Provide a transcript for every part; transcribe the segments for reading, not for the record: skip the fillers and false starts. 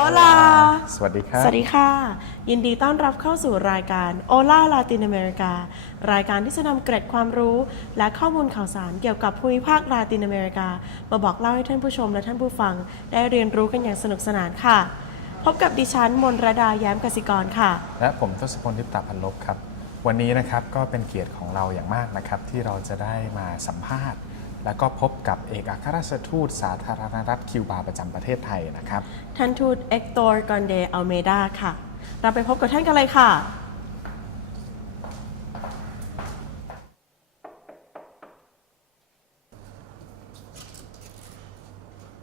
Hola สวัสดีครับ สวัสดีค่ะ ยินดีต้อนรับเข้าสู่รายการ Hola Latin America รายการที่จะนำเกร็ดความรู้และข้อมูลข่าวสารเกี่ยวกับภูมิภาคลาตินอเมริกามาบอกเล่าให้ท่านผู้ชมและท่านผู้ฟังได้เรียนรู้กันอย่างสนุกสนานค่ะ พบกับดิฉันมนรดาแย้มกสิกรค่ะ และผมทศพล ทิพย์ตาพันลบครับ วันนี้นะครับก็เป็นเกียรติของเราอย่างมากนะครับที่เราจะได้มาสัมภาษณ์ แล้วก็พบกับเอกอัครราชทูตสาธารณรัฐคิวบาประจำประเทศไทยนะครับ ท่านทูตเอ็กโตร์กอนเดอัลเมดาค่ะ เราไปพบกับท่านกันเลยค่ะ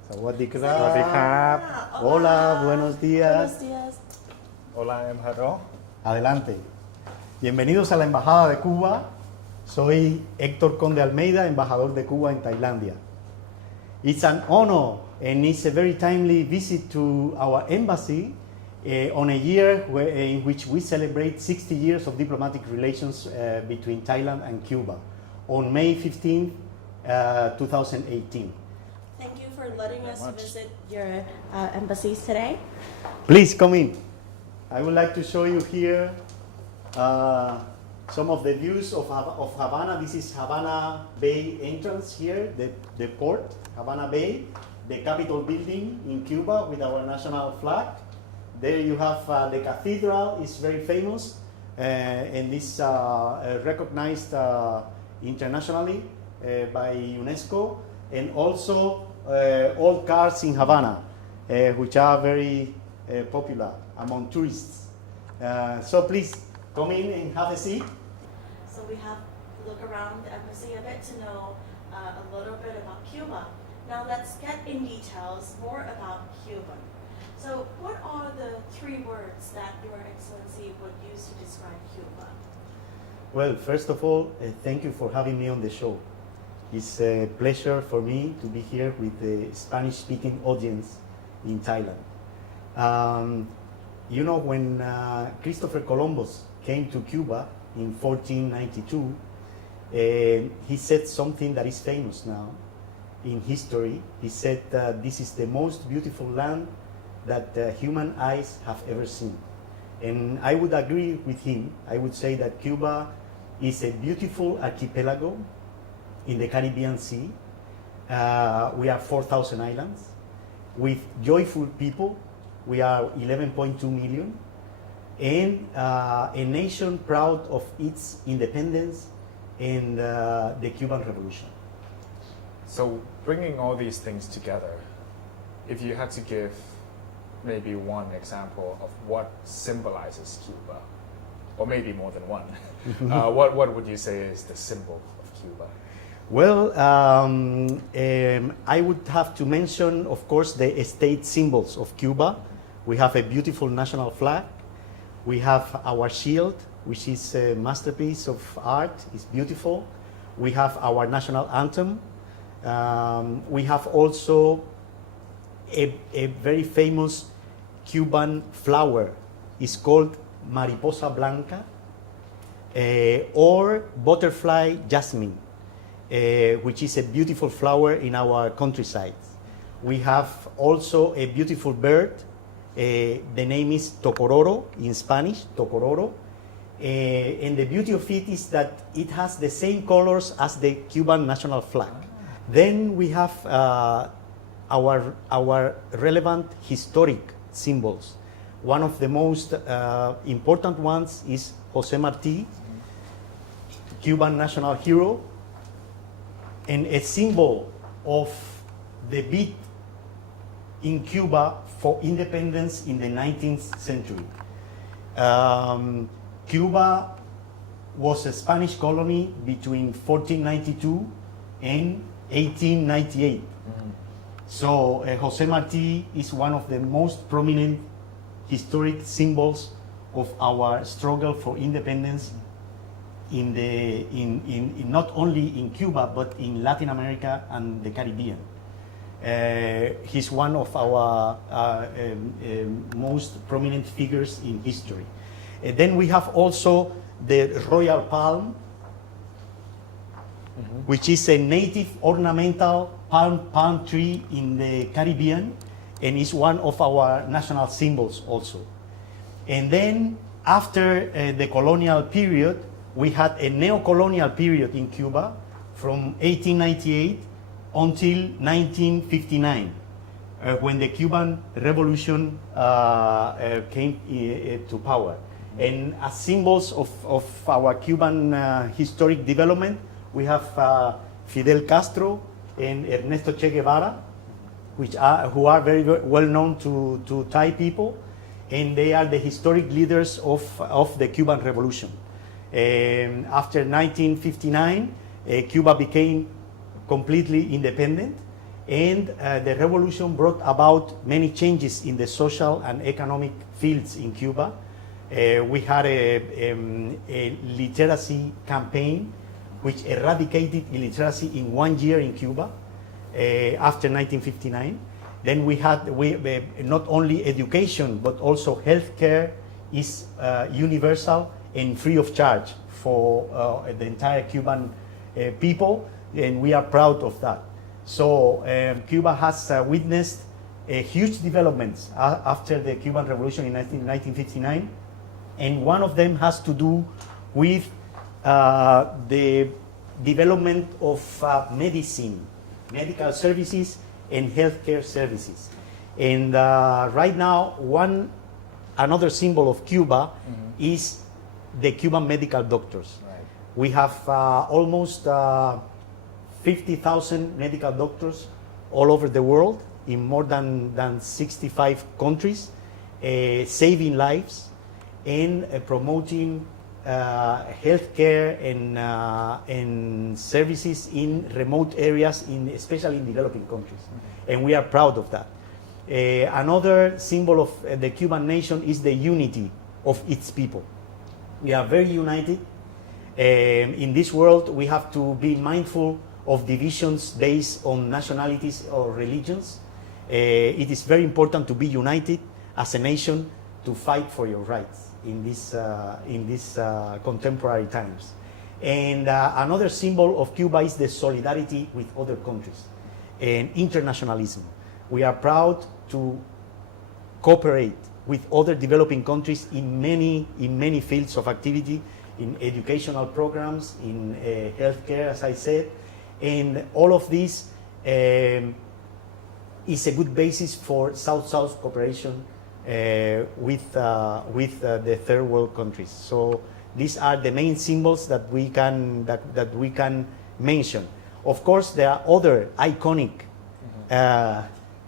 Sawadikra. สวัสดีครับ Hola, buenos días. Hola embajador Adelante. Bienvenidos a la Embajada de Cuba. Soy Héctor Conde Almeida, embajador de Cuba en Tailandia. It's an honor and it's a very timely visit to our embassy on a year in which we celebrate 60 years of diplomatic relations between Thailand and Cuba on May 15, 2018. Thank you for letting us visit your embassies today. Please come in. I would like to show you here some of the views of Havana. This is Havana Bay entrance here, the port, Havana Bay, the Capitol building in Cuba with our national flag. There you have the cathedral, is very famous and is recognized internationally by UNESCO, and also old cars in Havana, which are very popular among tourists. So please come in and have a seat. So we have to look around the embassy a bit to know a little bit about Cuba. Now let's get in details more about Cuba. So what are the three words that Your Excellency would use to describe Cuba? Well, first of all, thank you for having me on the show. It's a pleasure for me to be here with the Spanish-speaking audience in Thailand. You know, when Christopher Columbus came to Cuba in 1492, he said something that is famous now in history. He said, this is the most beautiful land that human eyes have ever seen. And I would agree with him. I would say that Cuba is a beautiful archipelago in the Caribbean Sea. We are 4,000 islands with joyful people. We are 11.2 million, and a nation proud of its independence and the Cuban Revolution. So bringing all these things together, if you had to give maybe one example of what symbolizes Cuba, or maybe more than one, what would you say is the symbol of Cuba? Well, I would have to mention, of course, the state symbols of Cuba. We have a beautiful national flag. We have our shield, which is a masterpiece of art. It's beautiful. We have our national anthem. We have also a very famous Cuban flower. It's called Mariposa Blanca or butterfly jasmine, which is a beautiful flower in our countryside. We have also a beautiful bird. The name is tocororo in Spanish, tocororo. And the beauty of it is that it has the same colors as the Cuban national flag. Then we have our relevant historic symbols. One of the most important ones is Jose Marti, Cuban national hero, and a symbol of the beat in Cuba for independence in the 19th century. Cuba was a Spanish colony between 1492 and 1898. So Jose Marti is one of the most prominent historic symbols of our struggle for independence in not only in Cuba but in Latin America and the Caribbean. He's one of our most prominent figures in history. Then we have also the royal palm, which is a native ornamental palm tree in the Caribbean. and is one of our national symbols also. And then after the colonial period, we had a neo-colonial period in Cuba from 1898 until 1959, when the Cuban Revolution came to power. And as symbols of our Cuban historic development, we have Fidel Castro and Ernesto Che Guevara, who are very well known to Thai people, and they are the historic leaders of the Cuban Revolution. After 1959, Cuba became completely independent, and the revolution brought about many changes in the social and economic fields in Cuba. We had a literacy campaign which eradicated illiteracy in 1 year in Cuba after 1959. Then we had not only education but also healthcare is universal and free of charge for the entire Cuban people, and we are proud of that. So Cuba has witnessed huge developments after the Cuban Revolution in 1959, and one of them has to do with the development of medicine, medical services, and healthcare services. And right now, another symbol of Cuba is the Cuban medical doctors. Right. We have almost 50,000 medical doctors all over the world in more than 65 countries, saving lives and promoting healthcare and services in remote areas, especially in developing countries. And we are proud of that. Another symbol of the Cuban nation is the unity of its people. We are very united. In this world, we have to be mindful of divisions based on nationalities or religions. It is very important to be united as a nation to fight for your rights in these contemporary times. And another symbol of Cuba is the solidarity with other countries and internationalism. We are proud to cooperate with other developing countries in many fields of activity, in educational programs, in healthcare, as I said, and all of this is a good basis for South-South cooperation with the third world countries. So these are the main symbols that we can mention. Of course, there are other iconic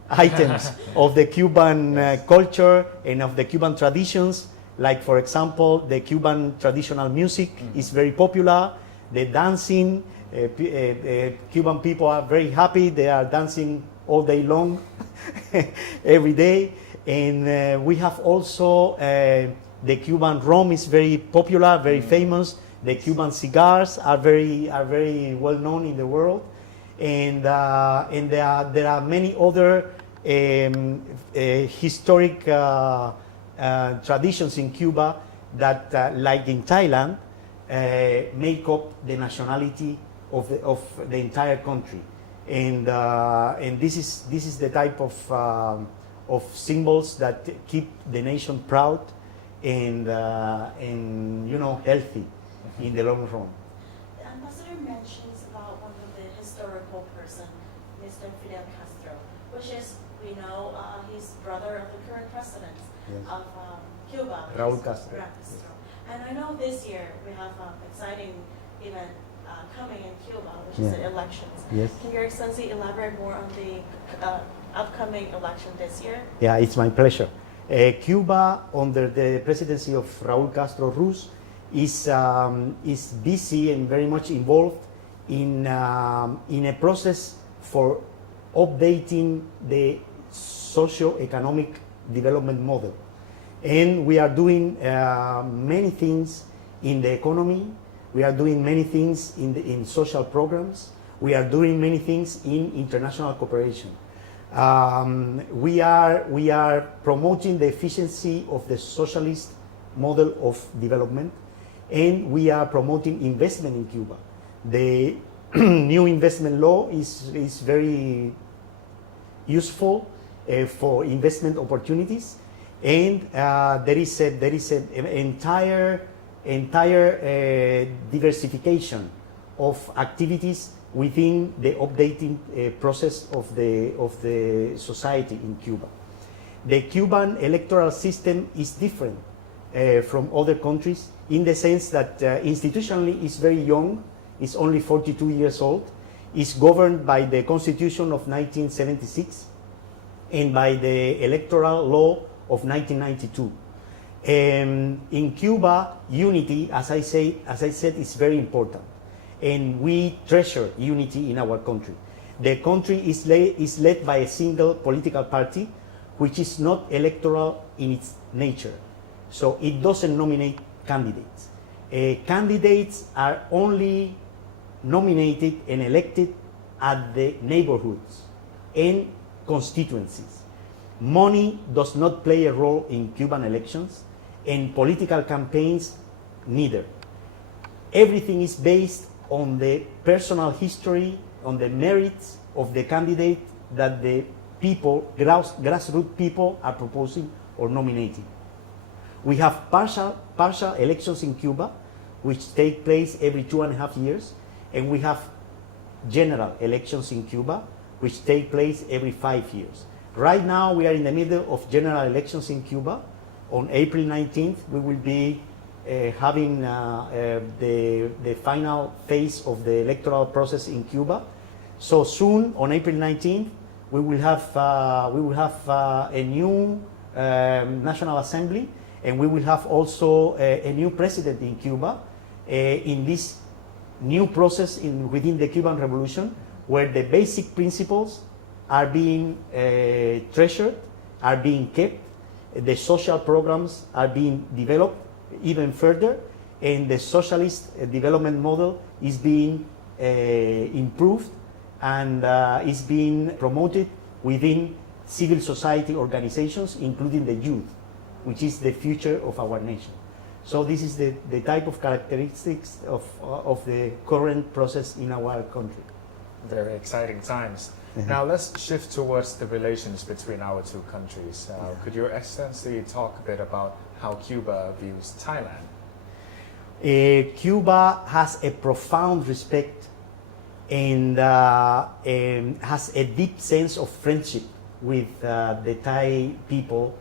items of the Cuban culture and of the Cuban traditions, like, for example, the Cuban traditional music is very popular. The dancing, Cuban people are very happy. They are dancing all day long, every day. And we have also the Cuban rum is very popular, very famous. The Cuban cigars are very well known in the world, and there are many other historic traditions in Cuba that, like in Thailand, make up the nationality of the entire country, and this is the type of symbols that keep the nation proud and healthy in the long run. The ambassador mentions about one of the historical person, Mr. Fidel Castro, which is, we know, he's brother of the current president of Cuba, Raúl Castro. Raúl Castro. And I know this year we have an exciting event coming in Cuba, which is the elections. Yes. Can Your Excellency elaborate more on the upcoming election this year? Yeah, it's my pleasure. Cuba, under the presidency of Raúl Castro Ruz, is busy and very much involved in a process for updating the socio-economic development model. And we are doing many things in the economy. We are doing many things in social programs. We are doing many things in international cooperation. We are promoting the efficiency of the socialist model of development, and we are promoting investment in Cuba. The new investment law is very useful for investment opportunities, and there is an entire diversification of activities within the updating process of the society in Cuba. The Cuban electoral system is different from other countries in the sense that institutionally it's very young, it's only 42 years old, is governed by the Constitution of 1976 and by the electoral law of 1992. In Cuba, unity, as I said, is very important, and we treasure unity in our country. The country is led by a single political party, which is not electoral in its nature, so it doesn't nominate candidates. Candidates are only nominated and elected at the neighborhoods and constituencies. Money does not play a role in Cuban elections, and political campaigns neither. Everything is based on the personal history, on the merits of the candidate that the people, grassroots people, are proposing or nominating. We have partial elections in Cuba, which take place every 2.5 years, and we have general elections in Cuba, which take place every 5 years. Right now, we are in the middle of general elections in Cuba. On April 19th, we will be having the final phase of the electoral process in Cuba. So soon, on April 19th, we will have a new National Assembly, and we will have also a new president in Cuba in this new process within the Cuban Revolution, where the basic principles are being treasured, are being kept, the social programs are being developed even further, and the socialist development model is being improved and is being promoted within civil society organizations, including the youth, which is the future of our nation. So this is the type of characteristics of the current process in our country. Very exciting times. Now let's shift towards the relations between our two countries. Could Your Excellency talk a bit about how Cuba views Thailand? Cuba has a profound respect and has a deep sense of friendship with the Thai people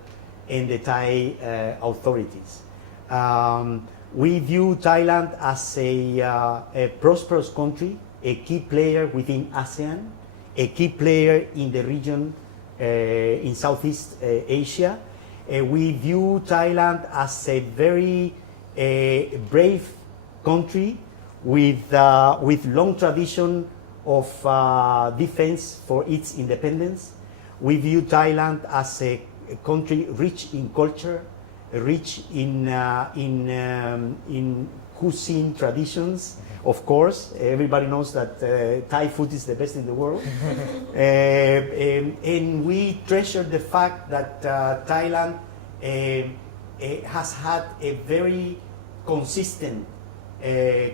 and the Thai authorities. We view Thailand as a prosperous country, a key player within ASEAN, a key player in the region in Southeast Asia. We view Thailand as a very brave country with long tradition of defense for its independence. We view Thailand as a country rich in culture, rich in cuisine traditions. Of course, everybody knows that Thai food is the best in the world. And we treasure the fact that Thailand has had a very consistent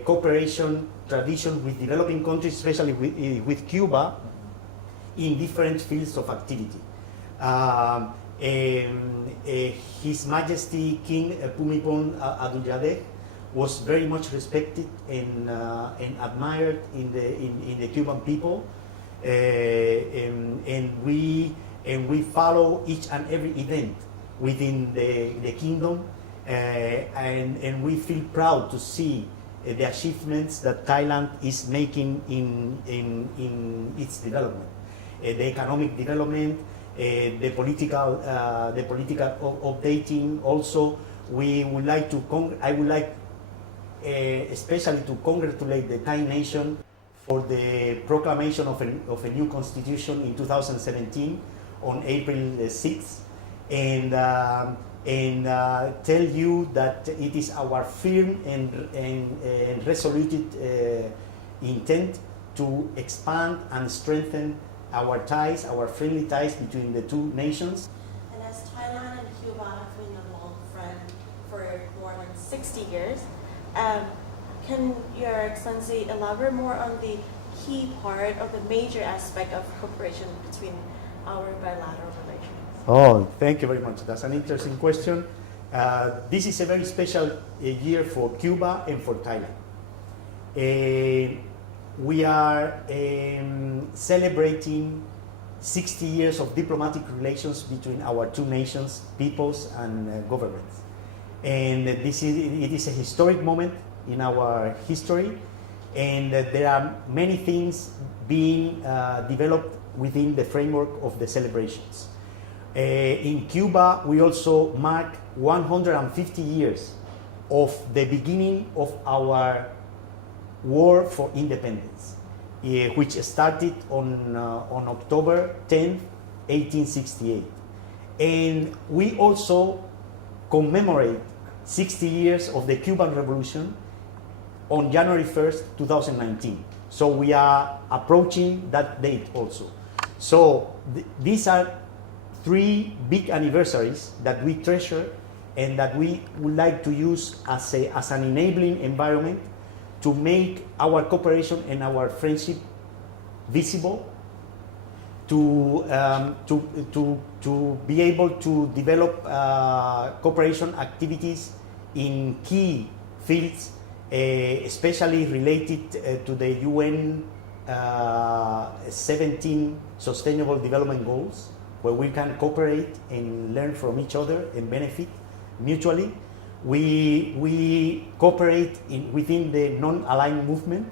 cooperation tradition with developing countries, especially with Cuba, in different fields of activity. His Majesty King Bhumibol Adulyadej was very much respected and admired in the Cuban people, and we follow each and every event within the kingdom, and we feel proud to see the achievements that Thailand is making in its development, the economic development, the political updating. Also, I would like especially to congratulate the Thai nation for the proclamation of a new constitution in 2017 on April 6th, and tell you that it is our firm and resolute intent to expand and strengthen our ties, our friendly ties between the two nations. And as Thailand and Cuba have been a long friend for more than 60 years, can Your Excellency elaborate more on the key part of the major aspect of cooperation between our bilateral relations? Oh, thank you very much. That's an interesting question. This is a very special year for Cuba and for Thailand. We are celebrating 60 years of diplomatic relations between our two nations, peoples, and governments. And it is a historic moment in our history, and there are many things being developed within the framework of the celebrations. In Cuba, we also mark 150 years of the beginning of our war for independence, which started on October 10, 1868. And we also commemorate 60 years of the Cuban Revolution on January 1st, 2019. So we are approaching that date also. So these are three big anniversaries that we treasure and that we would like to use as an enabling environment to make our cooperation and our friendship visible, to be able to develop cooperation activities in key fields, especially related to the UN 17 Sustainable Development Goals, where we can cooperate and learn from each other and benefit mutually. We cooperate within the non-aligned movement,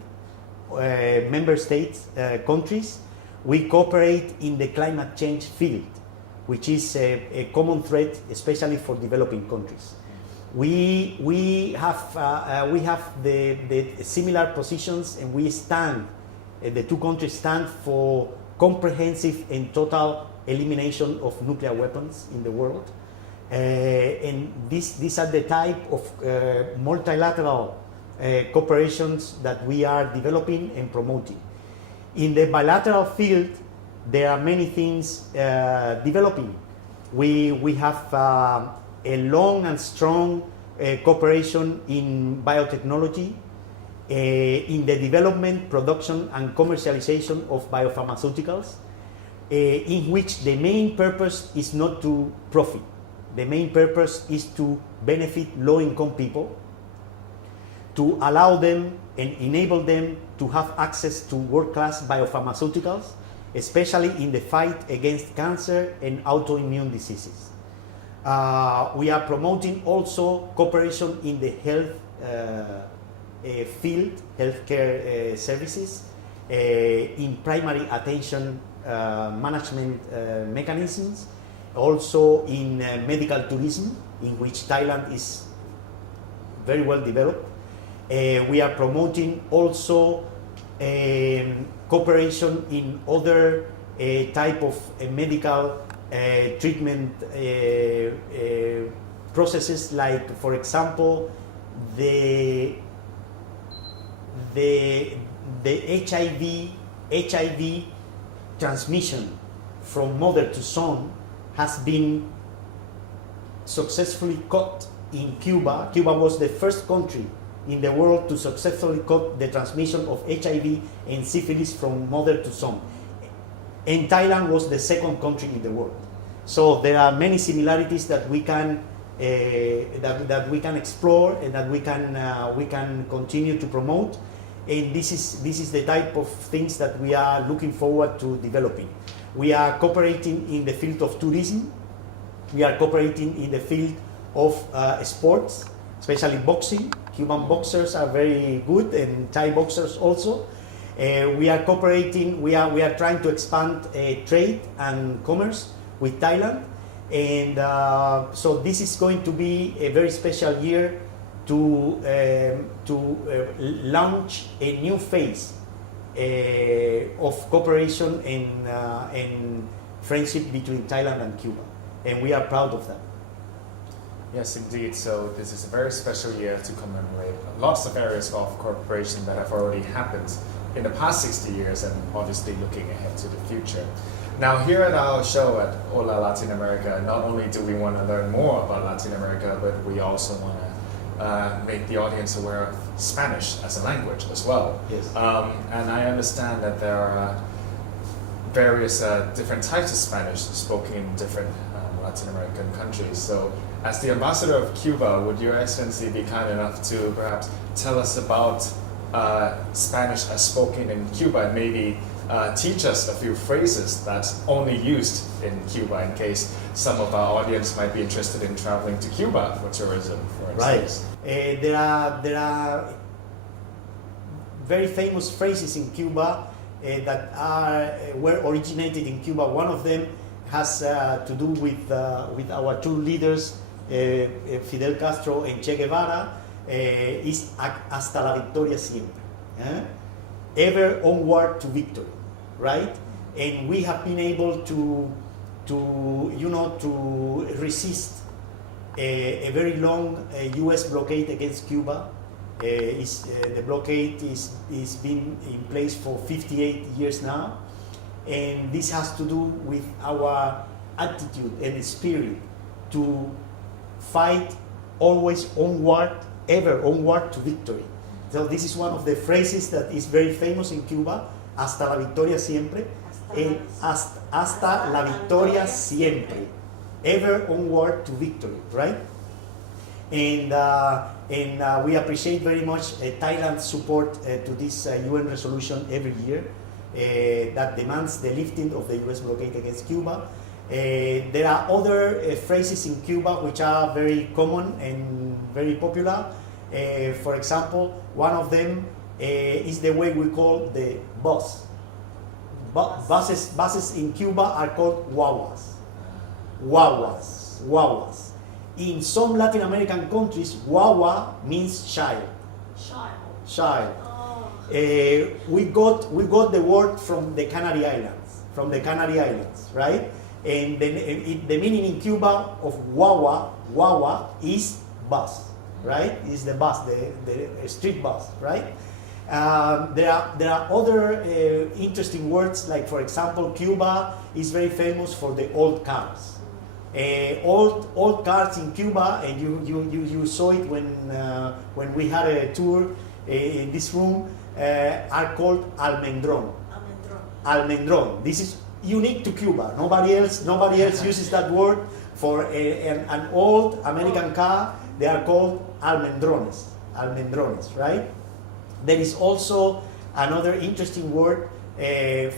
member states, countries. We cooperate in the climate change field, which is a common threat, especially for developing countries. We have the similar positions, and we stand. The two countries stand for comprehensive and total elimination of nuclear weapons in the world. And these are the type of multilateral cooperations that we are developing and promoting. In the bilateral field, there are many things developing. We have a long and strong cooperation in biotechnology, in the development, production, and commercialization of biopharmaceuticals, in which the main purpose is not to profit. The main purpose is to benefit low-income people, to allow them and enable them to have access to world-class biopharmaceuticals, especially in the fight against cancer and autoimmune diseases. We are promoting also cooperation in the health field, healthcare services, in primary attention management mechanisms, also in medical tourism, in which Thailand is very well developed. We are promoting also cooperation in other type of medical treatment processes, like, for example, the HIV transmission from mother to son has been successfully cut in Cuba. Cuba was the first country in the world to successfully cut the transmission of HIV and syphilis from mother to son. And Thailand was the second country in the world. So there are many similarities that we can that we can explore and that we can continue to promote. And this is the type of things that we are looking forward to developing. We are cooperating in the field of tourism. We are cooperating in the field of sports, especially boxing. Cuban boxers are very good, and Thai boxers also. We are cooperating. We are trying to expand trade and commerce with Thailand, and so this is going to be a very special year to launch a new phase of cooperation and friendship between Thailand and Cuba, and we are proud of that. Yes, indeed. So this is a very special year to commemorate lots of areas of cooperation that have already happened in the past 60 years, and obviously looking ahead to the future. Now, here at our show at Hola Latin America, not only do we want to learn more about Latin America, but we also want to make the audience aware of Spanish as a language as well. Yes. And I understand that there are various different types of Spanish spoken in different Latin American countries. So, as the ambassador of Cuba, would Your Excellency be kind enough to perhaps tell us about Spanish as spoken in Cuba and maybe teach us a few phrases that's only used in Cuba in case some of our audience might be interested in traveling to Cuba for tourism, for instance. Right. There are very famous phrases in Cuba that were originated in Cuba. One of them has to do with our two leaders, Fidel Castro and Che Guevara. Is hasta la victoria siempre, ever onward to victory, right? And we have been able to resist a very long U.S. blockade against Cuba. The blockade is been in place for 58 years now, and this has to do with our attitude and spirit to fight always onward, ever onward to victory. So this is one of the phrases that is very famous in Cuba, hasta la victoria siempre, hasta la victoria siempre, ever onward to victory, right? And we appreciate very much Thailand's support to this UN resolution every year that demands the lifting of the US blockade against Cuba. There are other phrases in Cuba which are very common and very popular. For example, one of them is the way we call the bus. Buses in Cuba are called guaguas. Guaguas. In some Latin American countries, guagua means child. Oh. We got the word from the Canary Islands, right? And the meaning in Cuba of guagua is bus, right? Is the bus, the street bus, right? There are other interesting words, like for example, Cuba is very famous for the old cars. Old cars in Cuba, and you saw it when we had a tour in this room, are called almendron. This is unique to Cuba. Nobody else uses that word for an old American car. They are called almendrones, right? There is also another interesting word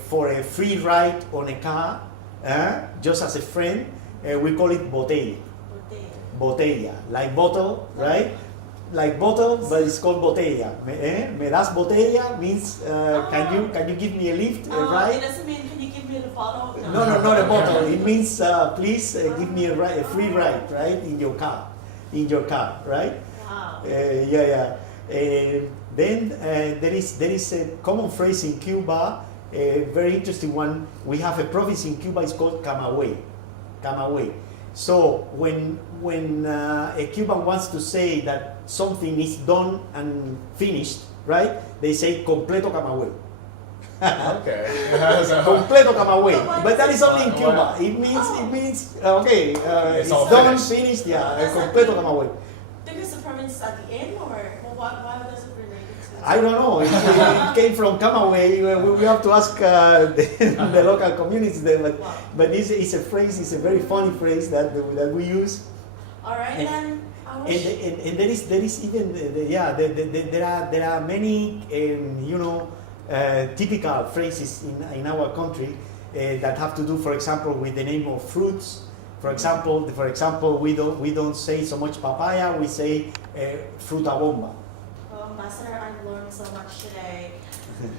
for a free ride on a car, just as a friend. We call it botella, like bottle, right? Like bottle, but it's called botella. Me das botella means can you give me a lift, a ride? It doesn't mean can you give me the bottle? No, not a bottle. It means please give me a free ride, right? In your car, right? Wow. Yeah. Then there is a common phrase in Cuba, a very interesting one. We have a province in Cuba. It's called Camagüey. So when a Cuban wants to say that something is done and finished, right? They say completo Camagüey. Okay. Completo Camagüey. But that is only in Cuba. It means okay, it's all done, finished. finished. Completo Camagüey. Because the province is at the end, or why does it relate to? I don't know. It came from Camagüey. We have to ask the local communities there. But this is a phrase. It's a very funny phrase that we use. All right, then. And there is even there are many typical phrases in our country that have to do, for example, with the name of fruits. For example, we don't say so much papaya. We say fruta bomba. Well, Ambassador, I've learned so much today.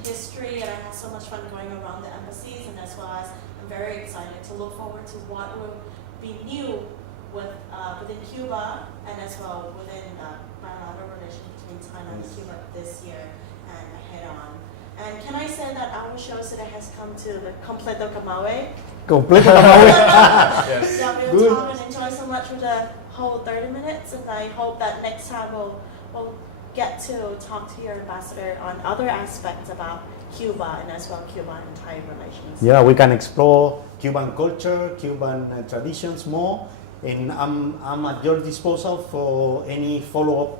History, and I had so much fun going around the embassies, and as well as I'm very excited to look forward to what will be new within Cuba, and as well within bilateral relations between Thailand and Cuba this year and ahead on. And can I say that our show today has come to the completo Camagüey? Completo Camagüey. Yes. Yeah, we'll Good. talk and enjoy so much for the whole 30 minutes, and I hope that next time we'll get to talk to your ambassador on other aspects about Cuba and as well Cuba and Thai relations. Yeah, we can explore Cuban culture, Cuban traditions more, and I'm at your disposal for any follow-up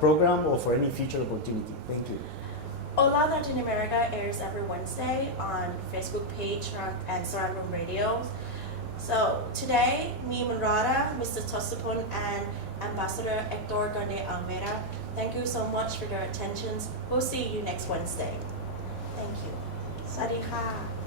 program or for any future opportunity. Thank you. Hola Latin America airs every Wednesday on Facebook page and Sarañ Rom Radio. So today, me, Manrada, Mr. Tosapon, and Ambassador Hector Gane Almeida, thank you so much for your attention. We'll see you next Wednesday. Thank you. สวัสดีค่ะ